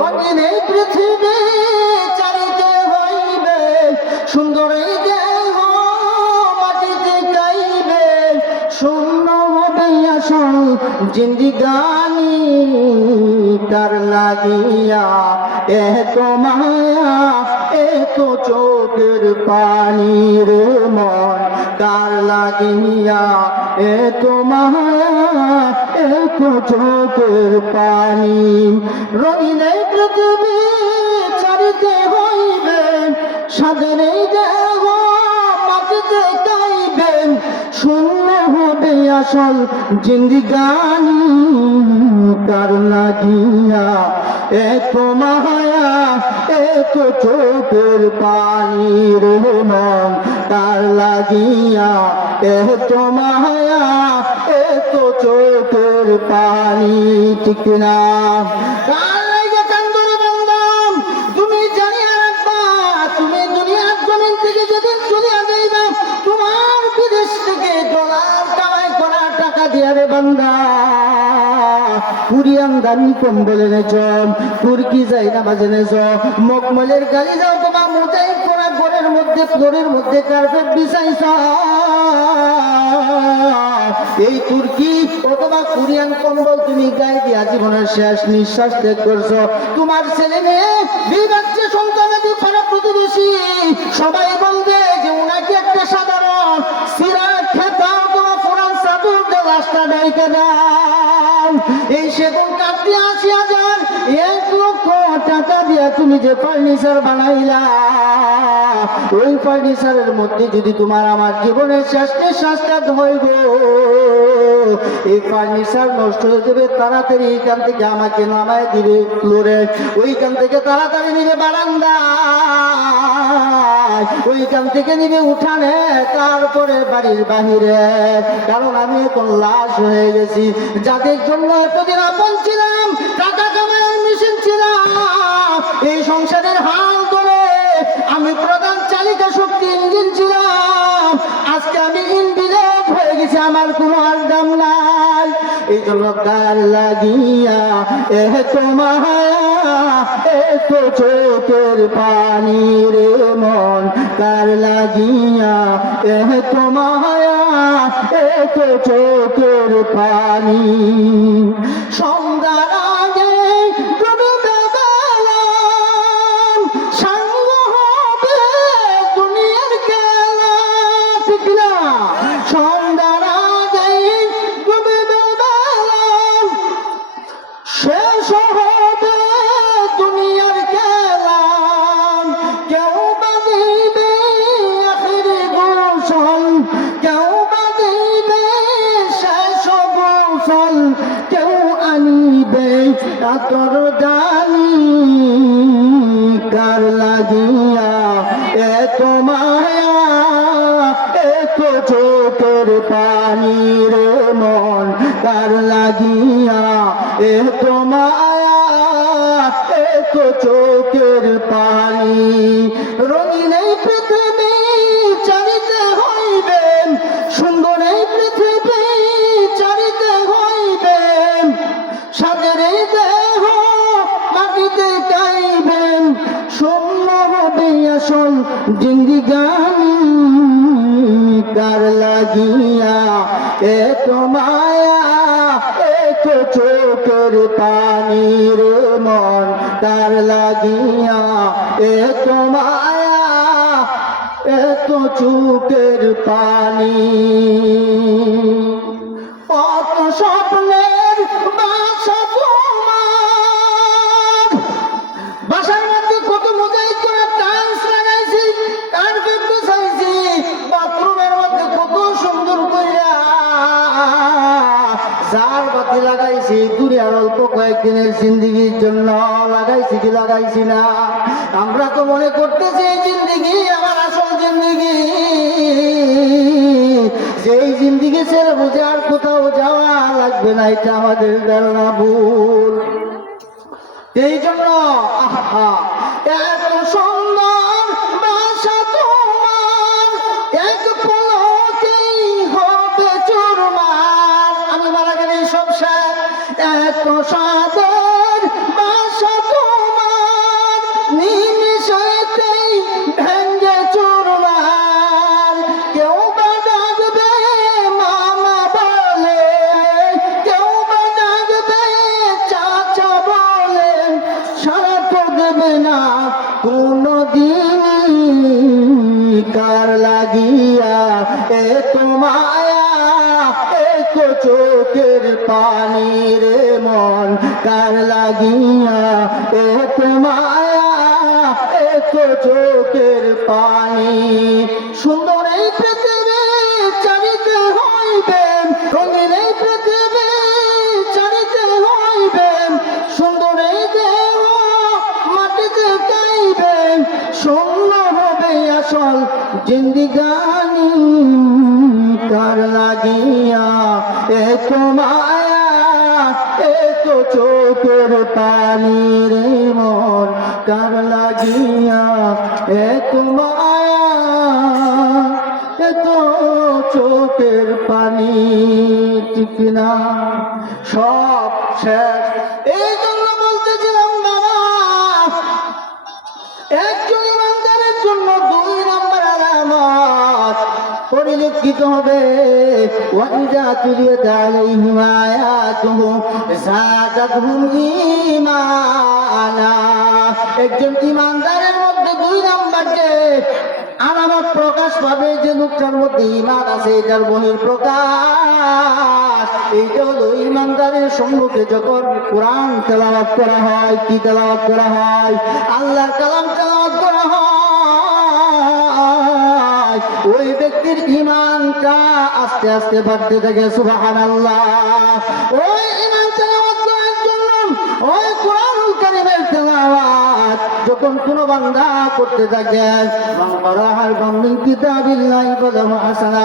রঙিন এই পৃথিবী, চারিতে হইবে সুন্দর এই দেহ, মাটিতে গাইবে শূন্য হবে আসল জিন্দিগানি। তার লাগিয়া এত মায়া, এত চোখের পানি রে মন, তার লাগিয়া এত মায়া এত চোখের পানি। রইলে পৃথিবী চারিতে হইবে সাদের দেওয়া গাইবেন শূন্য হবে আসল জিন্দিগানি তার লাগিয়া? এত মায়া, এত চোখের পানি রে মন তার লাগিয়া? এত মায়া, এত চোখের পানি ঠিক না। মকমলের গালি যাও তোমার মোজাই করা ঘরের মধ্যে মধ্যে কার্পেট এই তুর্কি অথবা কোরিয়ান কম্বল তুমি গায়ে দিয়া জীবনের শেষ নিঃশ্বাস ত্যাগ করছ। তোমার ছেলে মেয়ে পাড়া প্রতিবেশী, সবাই বলবে ডাইকে দাও এই সেগুন কাঠ আসিয়া যান এক লক্ষ টাকা দিয়া তুমি যে ফার্নিচার বানাইলা, ওই ফার্নিচারের মধ্যে যদি তোমার আমার জীবনের শেষ নিঃশ্বাসটা হইব এই ফার্নিচার নষ্ট হয়ে যাবে, তাড়াতাড়ি এইখান থেকে আমাকে নামায় দিবে ফ্লোরে ওইখান থেকে তাড়াতাড়ি নিবে বারান্দা ওইখান থেকে নিবে উঠানে, তারপরে বাড়ির বাহিরে। কারণ আমি এখন লাশ হয়ে গেছি। যাদের জন্য এতদিন আপন তার লাগিয়া, এ তোমার এত চোখের পানি রে মন কার লাগিয়া, এ তোমায়া এত চোখের পানি। সন্ধ্যার কেউ আনিবে আতর জানি, কার লাগিয়া এত মায়া এত চোখের পানি রে মন, কার লাগিয়া এত মায়া এত চোখের পানি। হবে আসল জিন্দিগানি কার লাগিয়া এত মায়া এত চোখের পানি রে মন তার লাগিয়া এত মায়া এত চোখের পানি। কত স্বপ্নের অল্প কয়েকদিনের জিন্দিগির জন্য লাগাইছি কি লাগাইছি না? আমরা তো মনে করতেছি এই জিন্দিগি আমার আসল জিন্দিগি। যেই জিন্দিগি ছেড়ে বুঝে আর কোথাও যাওয়া লাগবে না, এটা আমাদের ধারণা ভুল। এই জন্য, আহা, এত সুন্দর লাগিয়া এ তোমায়া তো চোখের পানি রে মন, কার লাগিয়া, এ তোমায়া চোখের পানি। সুন্দর এই পৃথিবী চারিতে হইবে রঙিন এই শূন্য হবে আসল জিন্দিগানি কার লাগিয়া? এ তো মায়া, এ তো চোখের পানি রে মন কার লাগিয়া? এ তো মায়া, এ তো চোখের পানি ঠিক না সব শেষ। এই পরিলক্ষিত হবে। ওয়াইদা তুলিয়াত আলাইহিম আয়াতুহু, যাদাতহুম ঈমানা। একজন ইমানদারের মধ্যে দুই নাম্বার যে আলামত প্রকাশ পাবে যে লোকটার মধ্যে ইমান আছে, এটার বহির প্রকাশ। এইটা হলো ইমানদারের সম্মুখে যখন কোরআন তেলাওয়াত করা হয়, কি তেলাওয়াত করা হয়? আল্লাহর কালাম তেলাওয়াত হয়, ওই ব্যক্তির ইমানটা আস্তে আস্তে বাড়তে থাকে সুবাহান আল্লাহ ওই ইমান ওই কোরআনুল কারীমের তেলাওয়াত যখন কোনো বান্দা করতে থাকে মান করাহাল বান্দিন কিতাবিল্লাহি ফালাহু হাসানা